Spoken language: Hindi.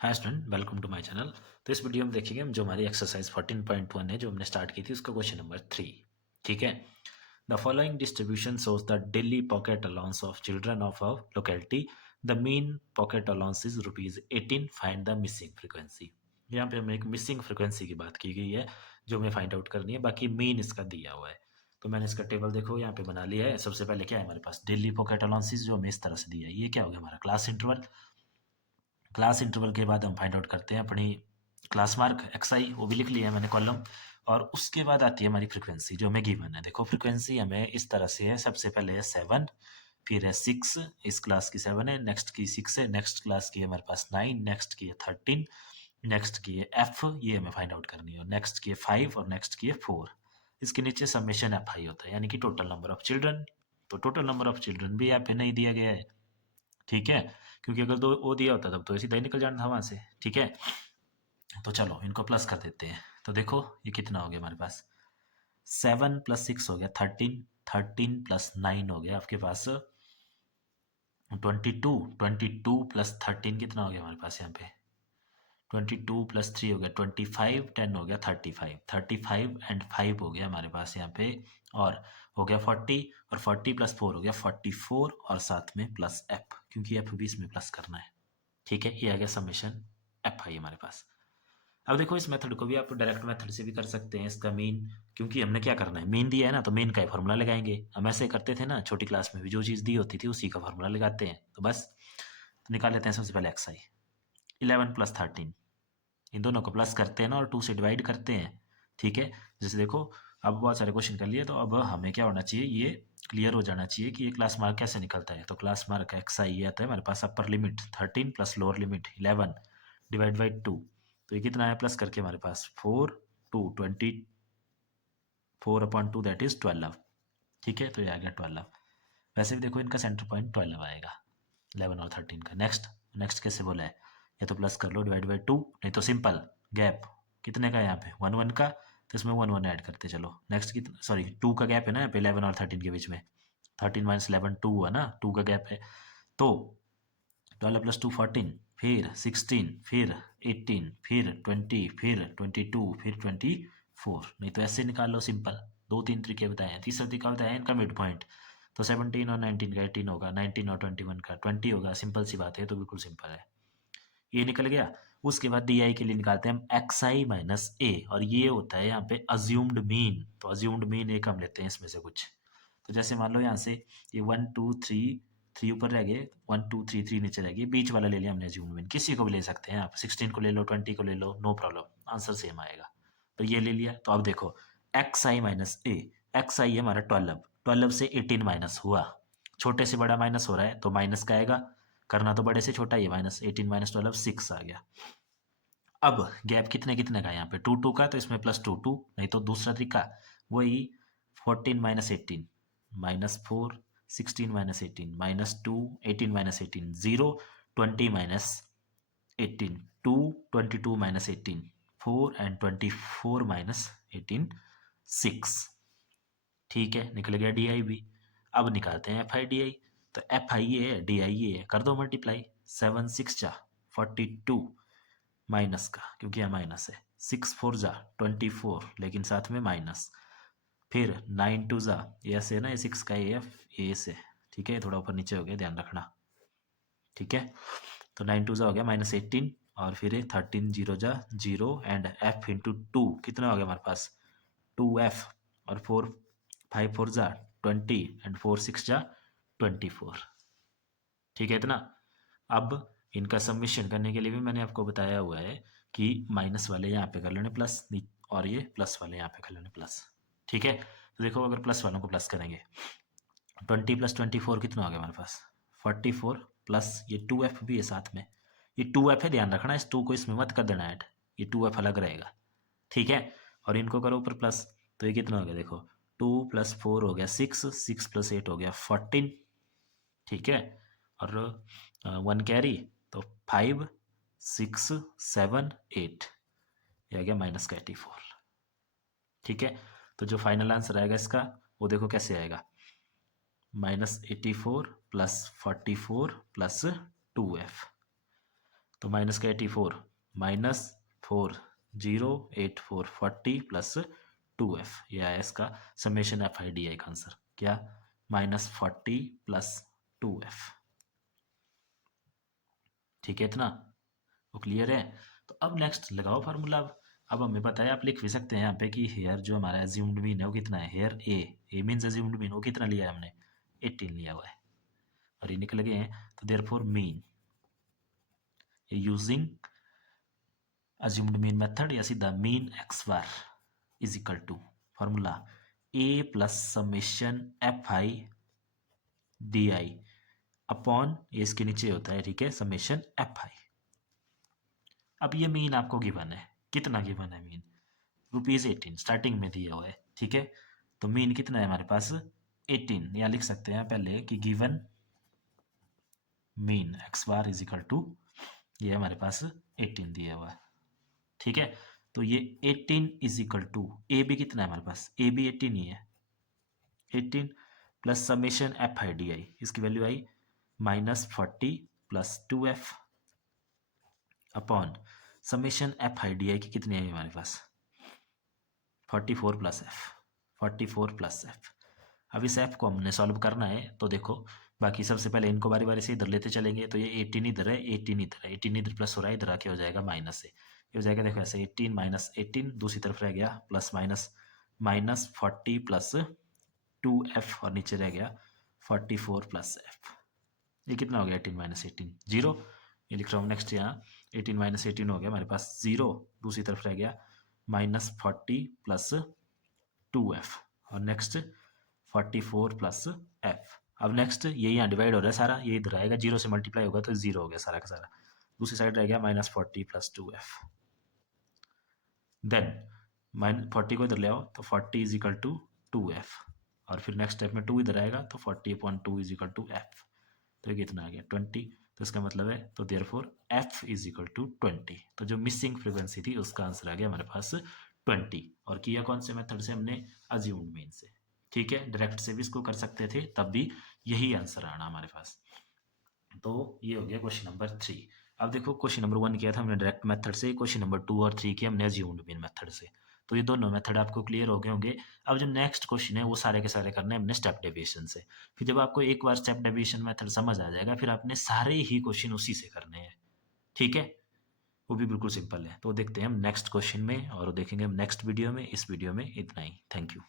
Hi student, welcome to my channel. तो इस वीडियो में देखेंगे हम जो हमारी एक्सरसाइज 14.1 है जो हमने स्टार्ट की थी उसका क्वेश्चन नंबर 3। ठीक है। The following distribution shows the daily pocket allowance of children of a locality. The mean pocket allowance is ₹18। Find the missing frequency. यहाँ पे हमें एक मिसिंग फ्रीक्वेंसी की बात की गई है जो हमें फाइंड आउट करनी है, बाकी मीन इसका दिया हुआ है। तो मैंने इसका टेबल देखो यहाँ पे बना लिया है। सबसे पहले क्या है हमारे पास, डेली पॉकेट अलाउंसेस जो हमें इस तरह से दिया है। ये क्या हो गया हमारा क्लास इंटरवल। क्लास इंटरवल के बाद हम फाइंड आउट करते हैं अपनी क्लास मार्क एक्स आई, वो भी लिख लिया है मैंने कॉलम। और उसके बाद आती है हमारी फ्रीक्वेंसी जो हमें गिवन है। देखो फ्रीक्वेंसी हमें इस तरह से है, सबसे पहले है 7, फिर है 6, इस क्लास की 7 है, नेक्स्ट की 6 है, नेक्स्ट क्लास की है हमारे पास 9, नेक्स्ट की है 13, नेक्स्ट की है एफ, ये हमें फाइंड आउट करनी है, और नेक्स्ट की है 5 और नेक्स्ट की है 4। इसके नीचे समेशन एफ आई होता है, यानी कि टोटल नंबर ऑफ चिल्ड्रन। तो टोटल नंबर ऑफ चिल्ड्रन भी यहाँ पे नहीं दिया गया है। ठीक है, क्योंकि अगर दो वो दिया होता तब तो सीधा ही निकल जाना था वहां से। ठीक है, तो चलो इनको प्लस कर देते हैं। तो देखो ये कितना हो गया हमारे पास, 7 + 6 हो गया 13, 13 + 9 हो गया आपके पास 22, 22 + 13 कितना हो गया हमारे पास यहाँ पे, 22 + 3 हो गया 25, 10 हो गया 35, 35 एंड 5 हो गया हमारे पास यहाँ पे, और हो गया 40, और 40 + 4 हो गया 44, और साथ में प्लस एफ, क्योंकि एफ भी इसमें प्लस करना है। ठीक है, ये आ गया समेशन एफ आई हमारे पास। अब देखो इस मेथड को भी आप डायरेक्ट मेथड से भी कर सकते हैं, इसका मीन, क्योंकि हमने क्या करना है, मीन दिया है ना, तो मीन का ही फॉर्मूला लगाएंगे। हम ऐसे करते थे ना छोटी क्लास में भी, जो चीज़ दी होती थी उसी का फॉर्मूला लगाते हैं। तो बस तो निकाल लेते हैं सबसे पहले एक्स आई। 11 + 13, इन दोनों को प्लस करते हैं ना, और 2 से डिवाइड करते हैं। ठीक है, जैसे देखो अब बहुत सारे क्वेश्चन कर लिए, तो अब हमें क्या होना चाहिए, ये क्लियर हो जाना चाहिए कि ये क्लास मार्क कैसे निकलता है। तो क्लास मार्क एक्स आई ये आता है हमारे पास, upper limit 13 plus lower limit 11 divide by 2। तो ये कितना है प्लस करके हमारे पास 4, 2 24/2 दैट इज 12। ठीक है, तो ये आ गया 12। वैसे भी देखो इनका सेंटर पॉइंट 12 आएगा, 11 और 13 का। नेक्स्ट नेक्स्ट कैसे बोला है, या तो प्लस कर लो डिवाइड बाई 2, नहीं तो सिंपल गैप कितने का है यहाँ पे 1 1 का, तो इसमें 1 1 ऐड करते चलो। नेक्स्ट कितना, सॉरी 2 का गैप है ना यहाँ पे 11 और 13 के बीच में, 13 - 11 2 है ना, 2 का गैप है। तो 12 + 2 14, फिर 16, फिर 18, फिर 20, फिर 22, फिर 24। नहीं तो ऐसे निकाल लो सिंपल, दो तीन तरीके बताए हैं। तीसरा तरीका बताया है इनका मिड पॉइंट। तो 17 और 19 का 18 होगा, 19 और 21 का 20 होगा। सिंपल सी बात है, तो बिल्कुल सिंपल है, ये निकल गया। उसके बाद डी आई के लिए निकालते हैं हम एक्स आई माइनस ए, और ये होता है यहाँ पे अज्यूम्ड मीन। तो अज्यूम्ड मीन एक हम लेते हैं इसमें से कुछ। तो जैसे मान लो यहाँ से ये 1 2 3, 3 ऊपर रह गए, 1 2 3 3 नीचे रह गए, बीच वाला ले लिया हमने अज्यूम्ड मीन। किसी को भी ले सकते हैं आप, 16 को ले लो, 20 को ले लो, नो प्रॉब्लम, आंसर सेम आएगा। तो ये ले लिया। तो अब देखो एक्स आई माइनस ए, एक्स आई है हमारा 12, 12 से 18 माइनस हुआ, छोटे से बड़ा माइनस हो रहा है तो माइनस का आएगा, करना तो बड़े से छोटा ही है। -18 - 12 6 आ गया। अब गैप कितने कितने का है यहाँ पे, 2 2 का, तो इसमें प्लस 2 2, नहीं तो दूसरा तरीका वही 14 - 18 -4, 16 - 18 -2, 18 - 18 0, 20 - 18 2, 22 - 18 4, एंड 24 - 18 6। ठीक है, निकल गया डी आई भी। अब निकालते हैं एफ आई डी आई। तो एफ आई ये है, डी आई ये है, कर दो मल्टीप्लाई। 7 6 जा 42, माइनस का क्योंकि यहाँ माइनस है, 6 4 जा 24, लेकिन साथ में माइनस। फिर 9 2 जा, ये ऐसे है ना, ये 6 का ए एफ ए से। ठीक है, थोड़ा ऊपर नीचे हो गया, ध्यान रखना। ठीक है, तो 9 2 जा हो गया -18, और फिर 13 0 जा 0, एंड एफ इंटू 2 कितना हो गया हमारे पास 2f, और 4 5 4 जा 20, एंड 4 6 जा 24। ठीक है इतना। अब इनका सबमिशन करने के लिए भी मैंने आपको बताया हुआ है कि माइनस वाले यहाँ पे कर लेने प्लस, और ये प्लस वाले यहाँ पे कर लेने प्लस। ठीक है, तो देखो अगर प्लस वालों को प्लस करेंगे, 20 + 24 कितना हो गया हमारे पास 44, प्लस ये 2f भी है साथ में, ये 2f है, ध्यान रखना, इस 2 को इसमें मत कर देना ऐड, ये 2f अलग रहेगा। ठीक है, और इनको करो ऊपर प्लस, तो ये कितना हो गया देखो, 2 + 4 हो गया 6, 6 + 8 हो गया 14। ठीक है, और 1 कैरी, तो 5 6 7 8, ये आ गया -84। ठीक है, तो जो फाइनल आंसर आएगा इसका, वो देखो कैसे आएगा, -84 + 44 + 2f। तो माइनस का 84 -4084 40 प्लस 2f, ये आया इसका summation F I D I का आंसर। क्या? -40 प्लस 2f। ठीक है, इतना वो क्लियर है। तो अब नेक्स्ट लगाओ फार्मूला। अब हमें पता है, आप लिख भी सकते हैं यहाँ पे कि हेयर जो हमारा एज्यूम्ड मीन है वो कितना है, हेयर ए मीन्स एज्यूम्ड मीन वो कितना लिया है हमने, 18 लिया हुआ है और ये निकल गए हैं। तो therefore mean using assumed mean method या सीधा mean x bar is equal to formula A plus summation F I D i upon, ये इसके नीचे होता है, ठीक है, समेशन एफ आई। अब ये मीन आपको गिवन है, कितना गिवन है मीन, ₹18 स्टार्टिंग में दिया हुआ है, ठीक है। तो मीन कितना है हमारे पास, 18, या लिख सकते हैं पहले कि given mean x bar is equal to, ये हमारे पास 18 दिया हुआ है, ठीक है। तो ये 18 is equal to A B कितना है हमारे पास, ए बी 18 ही है, 18 plus summation F I D I, इसकी value I -40 plus 2f upon summation F I D I की कितनी है हमारे पास, 44 प्लस एफ, 44 प्लस एफ। अब इस एफ को हमने सॉल्व करना है, तो देखो बाकी सबसे पहले इनको बारी बारी से इधर लेते चलेंगे। तो ये 18 इधर है, 18 इधर है, 18 इधर प्लस हो रहा है, इधर आके हो जाएगा माइनस से, ये हो जाएगा देखो ऐसे 18 माइनस 18, दूसरी तरफ रह गया प्लस माइनस -40 प्लस 2f और नीचे रह गया 44 प्लस एफ। ये कितना हो गया, 18 माइनस 18 0, ये लिख रहा हूँ नेक्स्ट यहाँ 18 माइनस 18 हो गया हमारे पास 0, दूसरी तरफ रह गया -40 प्लस 2f और नेक्स्ट 44 प्लस एफ। अब नेक्स्ट ये यहाँ डिवाइड हो रहा है सारा, ये इधर आएगा, 0 से मल्टीप्लाई होगा तो 0 हो गया सारा का सारा, दूसरी साइड रह गया -40 प्लस 2f। देन -40 को इधर ले आओ तो 40 इज इक्वल टू 2f और फिर नेक्स्ट स्टेप में 2 इधर आएगा तो 40/2 इज इक्वल टू f। तो ये कितना आ गया 20, तो इसका मतलब है, तो therefore f is equal to 20। तो जो मिसिंग फ्रीक्वेंसी थी उसका आंसर आ गया हमारे पास 20। और किया कौन से मेथड से हमने, अज्यूम्ड मीन से, ठीक है। डायरेक्ट से भी इसको कर सकते थे, तब भी यही आंसर आना हमारे पास। तो ये हो गया क्वेश्चन नंबर 3। अब देखो क्वेश्चन नंबर 1 किया था हमने डायरेक्ट मेथड से, क्वेश्चन नंबर 2 और 3 किया हमने अज्यूम्ड मीन मेथड से। तो ये दोनों मेथड आपको क्लियर हो गए होंगे। अब जो नेक्स्ट क्वेश्चन है वो सारे के सारे करने हैं हमने स्टेप डेविएशन से। फिर जब आपको एक बार स्टेप डेविएशन मेथड समझ आ जाएगा, फिर आपने सारे ही क्वेश्चन उसी से करने हैं, ठीक है। वो भी बिल्कुल सिंपल है। तो देखते हैं हम नेक्स्ट क्वेश्चन में और देखेंगे हम नेक्स्ट वीडियो में। इस वीडियो में इतना ही, थैंक यू।